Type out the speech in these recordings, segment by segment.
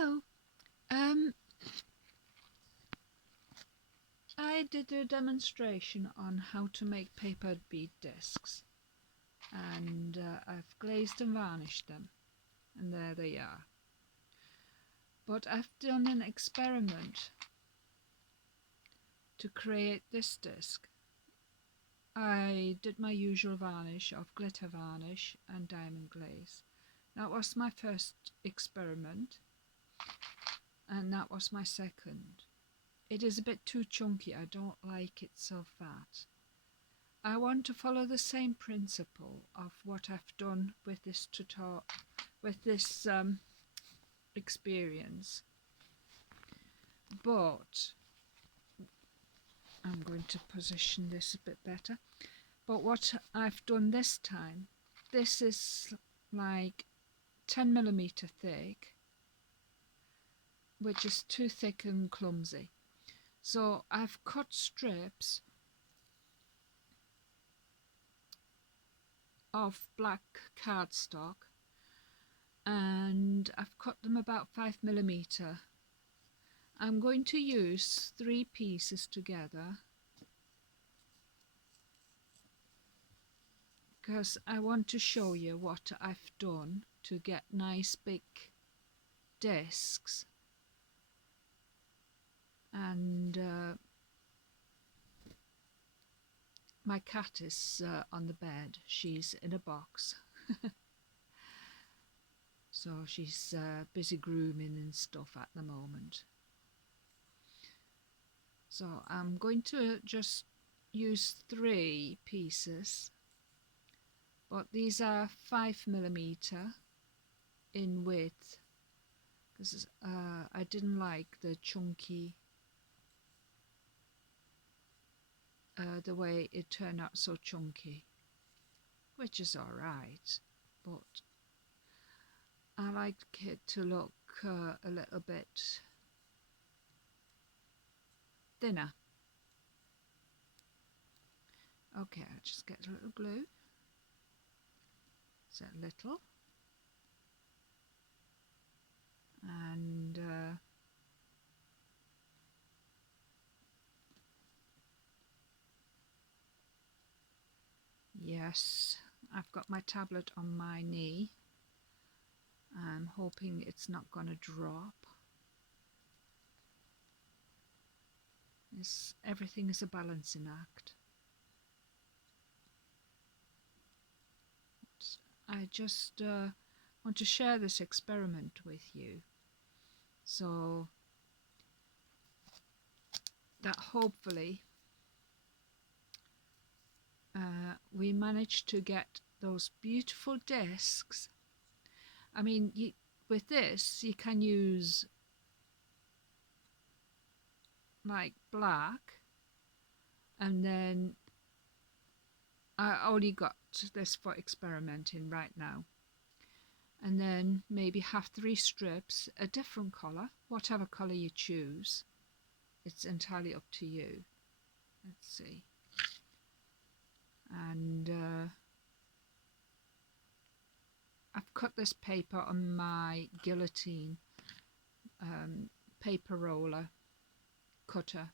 Hello. I did a demonstration on how to make papered bead discs, and I've glazed and varnished them, and there they are. But I've done an experiment to create this disc. I did my usual varnish of glitter varnish and diamond glaze. That was my first experiment, and that was my second. It is a bit too chunky, I don't like it so fat. I want to follow the same principle of what I've done with this experience, but I'm going to position this a bit better. But what I've done this time, this is like 10mm thick, which is too thick and clumsy. So I've cut strips of black cardstock, and I've cut them about 5mm. I'm going to use 3 pieces together because I want to show you what I've done to get nice big discs. And my cat is on the bed. She's in a box. So she's busy grooming and stuff at the moment. So I'm going to just use 3 pieces, but these are 5mm in width, because I didn't like the chunky, the way it turned out so chunky, which is alright, but I like it to look a little bit thinner. Okay, I'll just get a little glue. So a little. And yes, I've got my tablet on my knee. I'm hoping it's not going to drop. Everything is a balancing act. I just want to share this experiment with you, so that hopefully we manage to get those beautiful discs. I mean, with this you can use like black, and then I only got this for experimenting right now, and then maybe have 3 strips, a different colour, whatever colour you choose, it's entirely up to you. Let's see. And I've cut this paper on my guillotine paper roller cutter.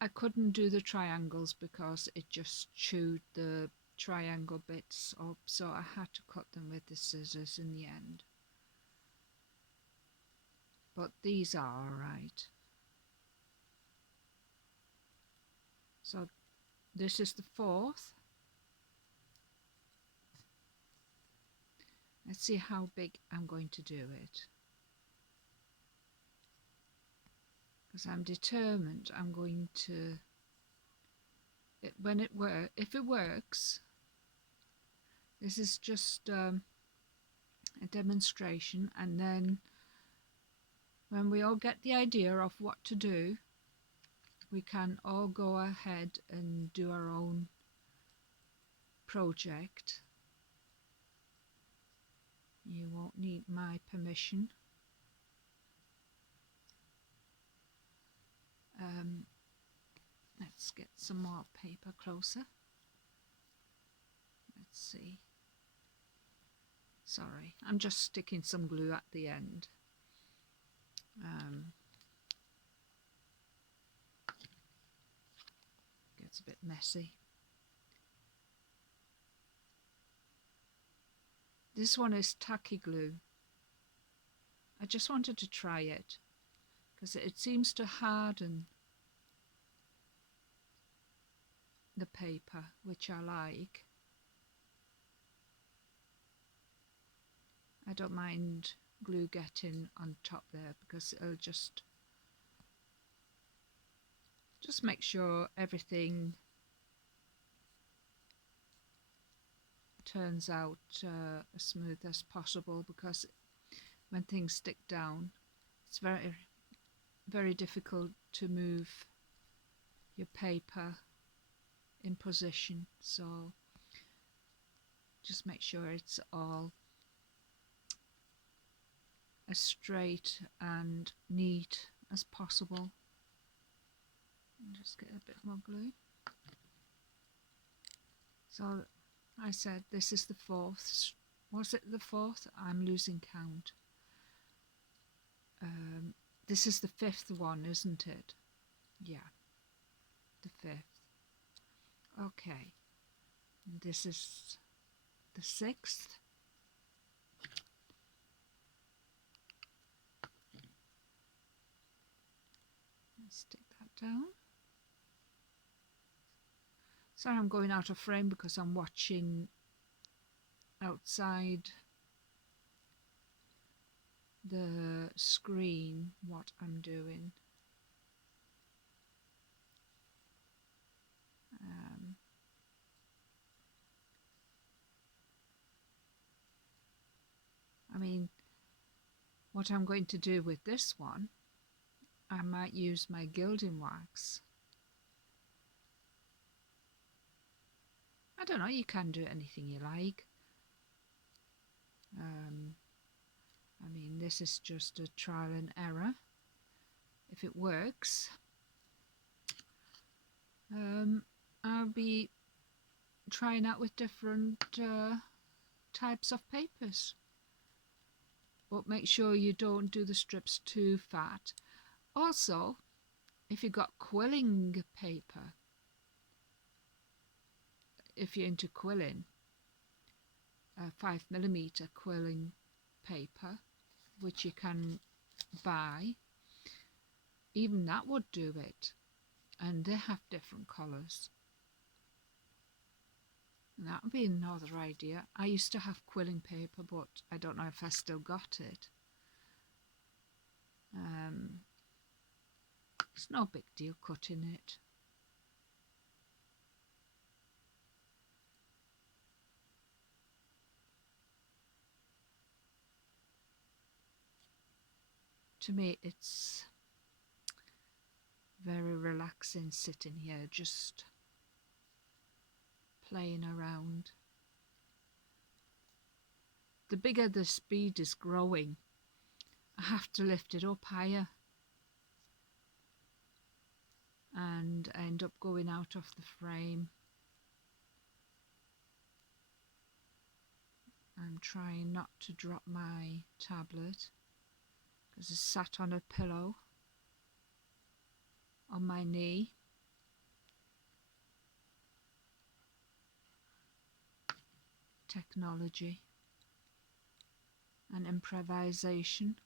I couldn't do the triangles because it just chewed the triangle bits up, so I had to cut them with the scissors in the end. But these are alright. So this is the 4th. Let's see how big I'm going to do it, because I'm determined I'm going to, if it works, this is just a demonstration, and then when we all get the idea of what to do, we can all go ahead and do our own project. You won't need my permission. Let's get some more paper closer. Let's see. Sorry, I'm just sticking some glue at the end. Gets a bit messy. This one is tacky glue. I just wanted to try it because it seems to harden the paper, which I like. I don't mind glue getting on top there because it'll just make sure everything turns out as smooth as possible, because when things stick down it's very difficult to move your paper in position. So just make sure it's all as straight and neat as possible. And just get a bit more glue. So I said this is the fourth. Was it the fourth? I'm losing count. This is the fifth one, isn't it? Yeah, the fifth. Okay, this is the sixth. Let's stick that down. Sorry, I'm going out of frame because I'm watching outside the screen what I'm doing. I mean, what I'm going to do with this one, I might use my gilding wax. I don't know, you can do anything you like. I mean, this is just a trial and error. If it works, I'll be trying out with different types of papers. But make sure you don't do the strips too fat. Also, if you've got quilling paper, if you're into quilling, 5mm quilling paper, which you can buy, even that would do it, and they have different colours. And that would be another idea. I used to have quilling paper, but I don't know if I still got it. It's no big deal cutting it. To me, it's very relaxing sitting here, just playing around. The bigger the bead is growing, I have to lift it up higher and I end up going out of the frame. I'm trying not to drop my tablet because it's sat on a pillow on my knee. Technology and improvisation.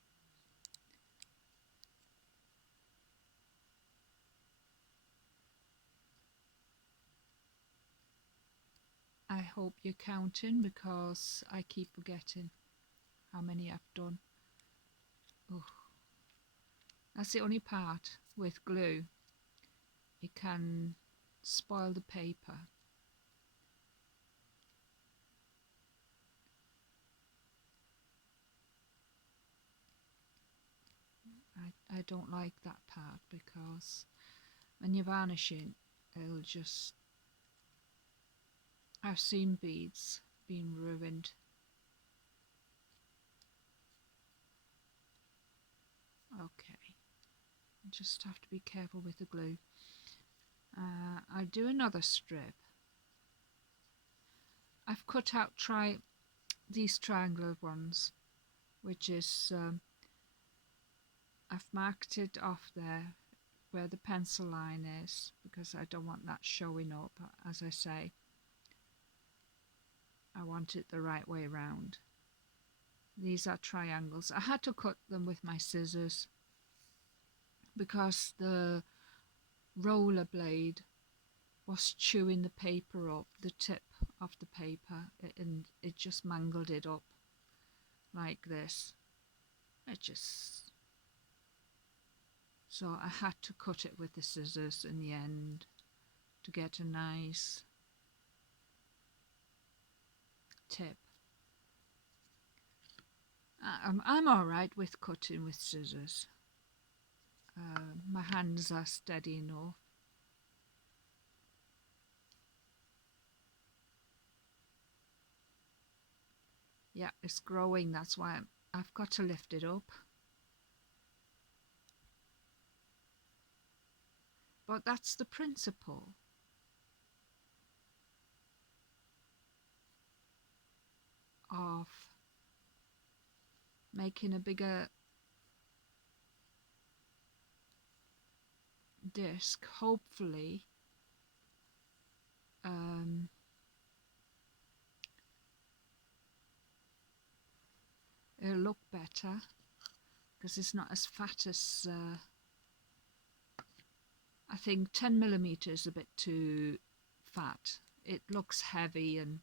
I hope you're counting because I keep forgetting how many I've done. Oh, that's the only part with glue. It can spoil the paper. I don't like that part because when you're varnishing, it'll just... I've seen beads being ruined. Okay, just have to be careful with the glue. I'll do another strip. I've cut out these triangular ones, which is I've marked it off there where the pencil line is because I don't want that showing up. As I say, I want it the right way round. These are triangles. I had to cut them with my scissors because the roller blade was chewing the paper up, the tip of the paper, and it just mangled it up like this. So I had to cut it with the scissors in the end to get a nice tip. I'm alright with cutting with scissors. My hands are steady enough. Yeah, it's growing, that's why I've got to lift it up. But that's the principle of making a bigger disc. Hopefully it'll look better because it's not as fat as I think 10mm is a bit too fat. It looks heavy and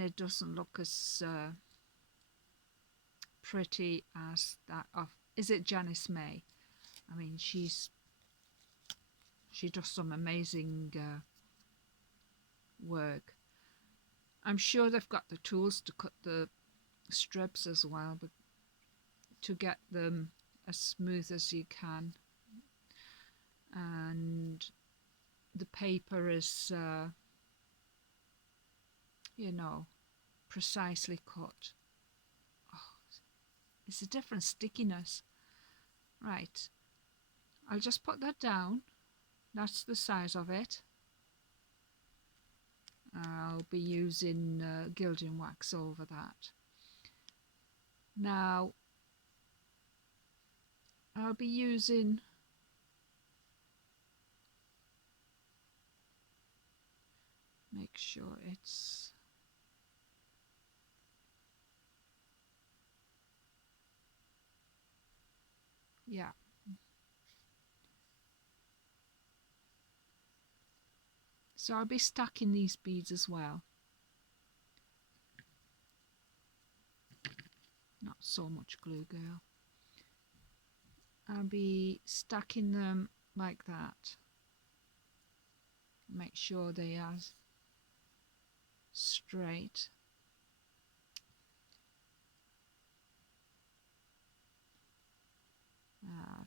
it doesn't look as pretty as that of, is it Janice May? I mean, she does some amazing work. I'm sure they've got the tools to cut the strips as well, but to get them as smooth as you can. And the paper is, you know, precisely cut. Oh, it's a different stickiness. Right, I'll just put that down. That's the size of it. I'll be using gilding wax over that. Now I'll be using make sure it's yeah. So I'll be stacking these beads as well. Not so much glue, girl. I'll be stacking them like that. Make sure they are straight.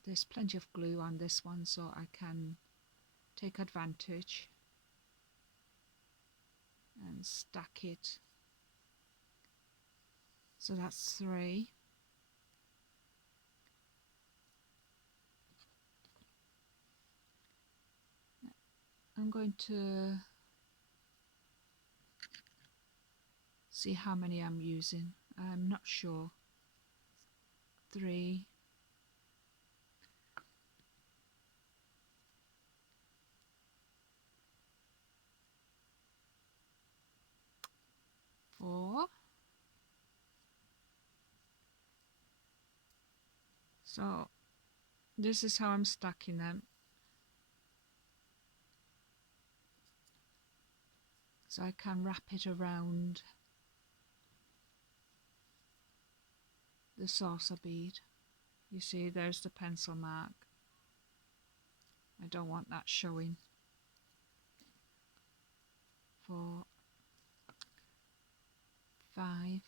There's plenty of glue on this one, so I can take advantage and stack it. So that's 3. I'm going to see how many I'm using. I'm not sure. 3. 4. So this is how I'm stacking them. So I can wrap it around the saucer bead. You see, there's the pencil mark. I don't want that showing. 4, 5,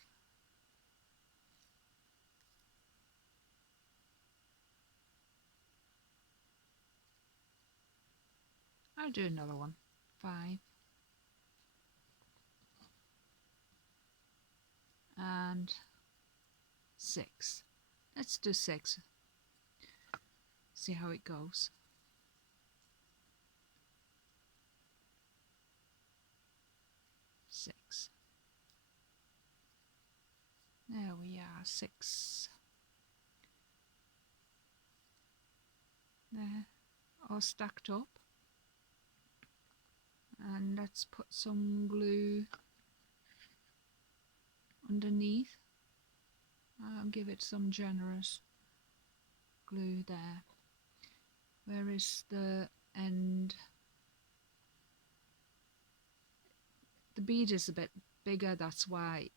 'll do another one. 5 and 6. Let's do 6. See how it goes. 6. There we are, 6. There, all stacked up. And let's put some glue underneath. Give it some generous glue there. Where is the end? The bead is a bit bigger, that's why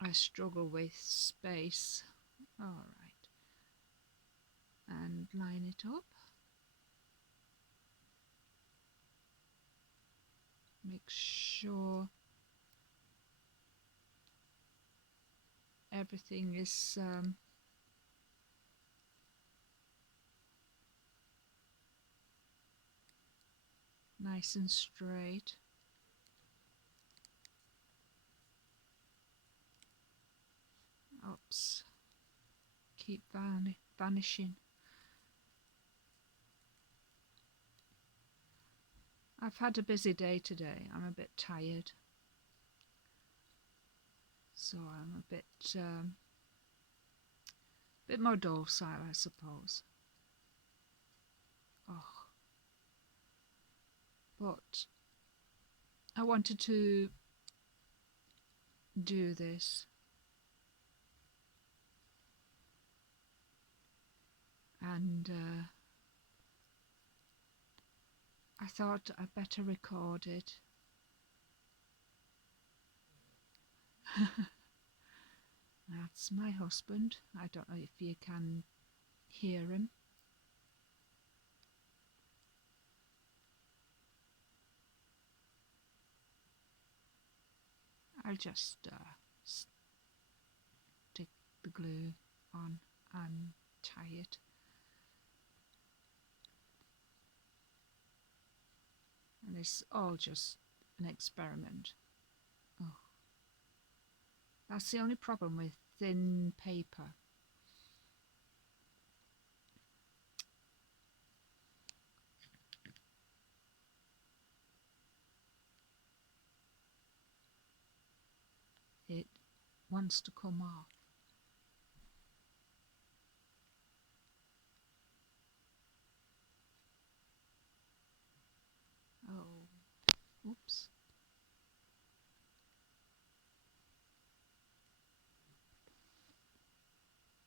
I struggle with space. Alright, and line it up. Make sure everything is nice and straight. Oops, keep vanishing. I've had a busy day today. I'm a bit tired, so I'm a bit more docile, I suppose. Oh, but I wanted to do this, and I thought I'd better record it. That's my husband. I don't know if you can hear him. I'll just stick the glue on and tie it. And it's all just an experiment. Oh, that's the only problem with thin paper. It wants to come off. Oh, oops.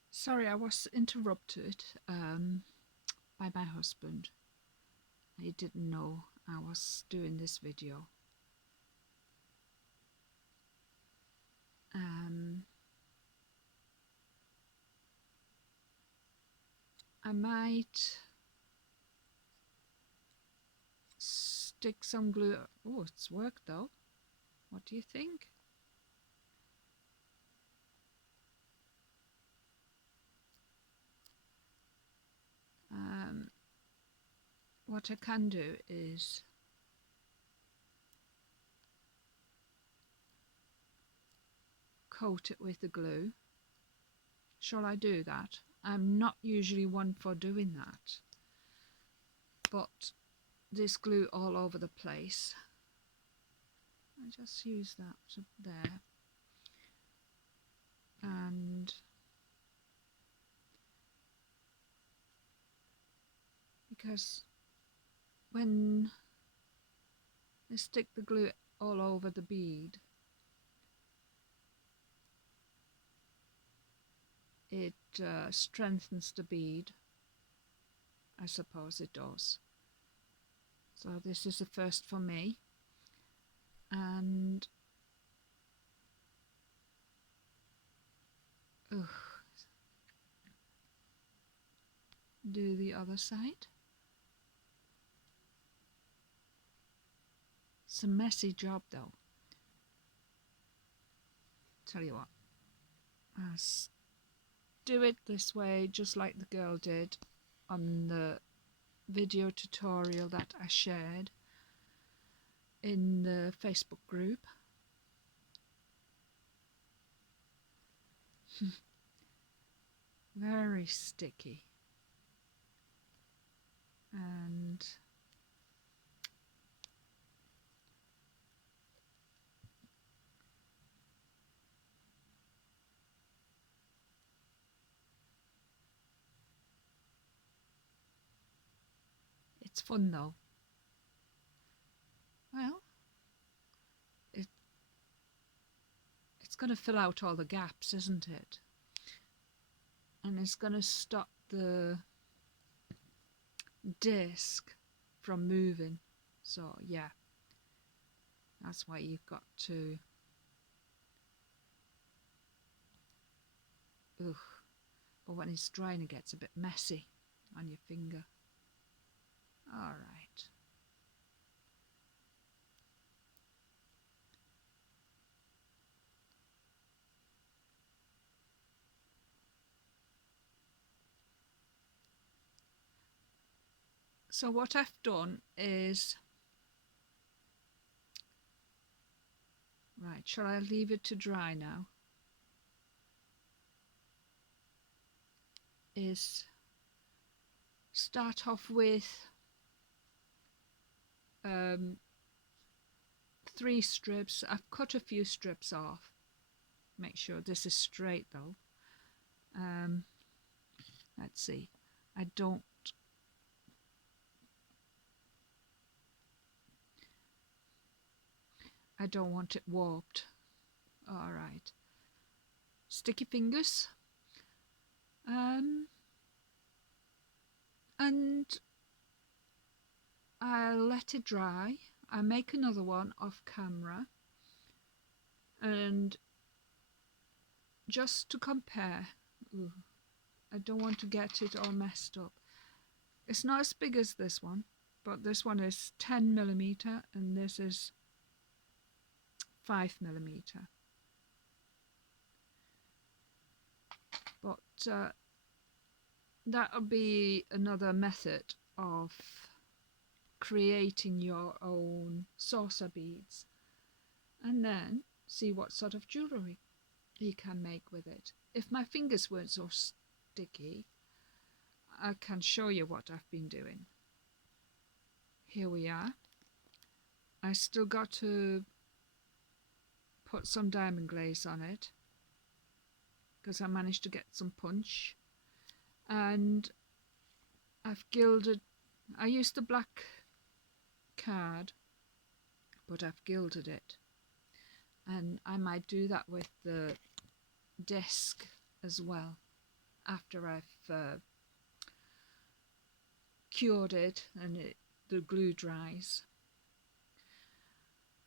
Sorry, I was interrupted by my husband. He didn't know I was doing this video. I might stick some glue. Oh, it's worked though. What do you think? What I can do is coat it with the glue. Shall I do that? I'm not usually one for doing that, but this glue all over the place. I just use that there, and because when I stick the glue all over the bead, it strengthens the bead. I suppose it does. So this is the first for me, and do the other side. It's a messy job though. Tell you what, I'll do it this way just like the girl did on the video tutorial that I shared in the Facebook group. Very sticky, and It's fun though. Well, it's going to fill out all the gaps, isn't it? And it's going to stop the disc from moving. So yeah, that's why you've got to ugh. But when it's drying it gets a bit messy on your finger. Alright. So what I've done is, right, shall I leave it to dry now? Is start off with 3 strips. I've cut a few strips off. Make sure this is straight though. Let's see. I don't want it warped. Alright. Sticky fingers. And I'll let it dry. I make another one off camera, and just to compare, I don't want to get it all messed up. It's not as big as this one, but this one is 10mm and this is 5mm. But that'll be another method of creating your own saucer beads, and then see what sort of jewellery you can make with it. If my fingers weren't so sticky, I can show you what I've been doing. Here we are. I still got to put some diamond glaze on it because I managed to get some punch, and I've gilded. I used the black card, but I've gilded it, and I might do that with the disc as well after I've cured it and the glue dries.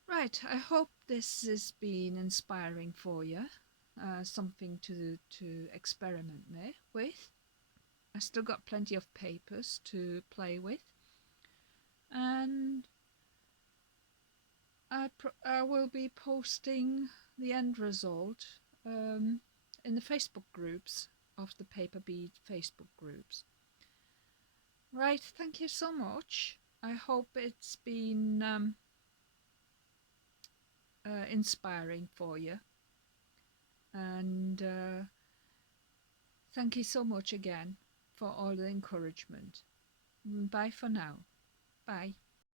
Right, I hope this has been inspiring for you, something to experiment with. I still got plenty of papers to play with, and I will be posting the end result in the Facebook groups of the Paper Bead Facebook groups. Right, thank you so much. I hope it's been inspiring for you, and thank you so much again for all the encouragement. Bye for now. Bye.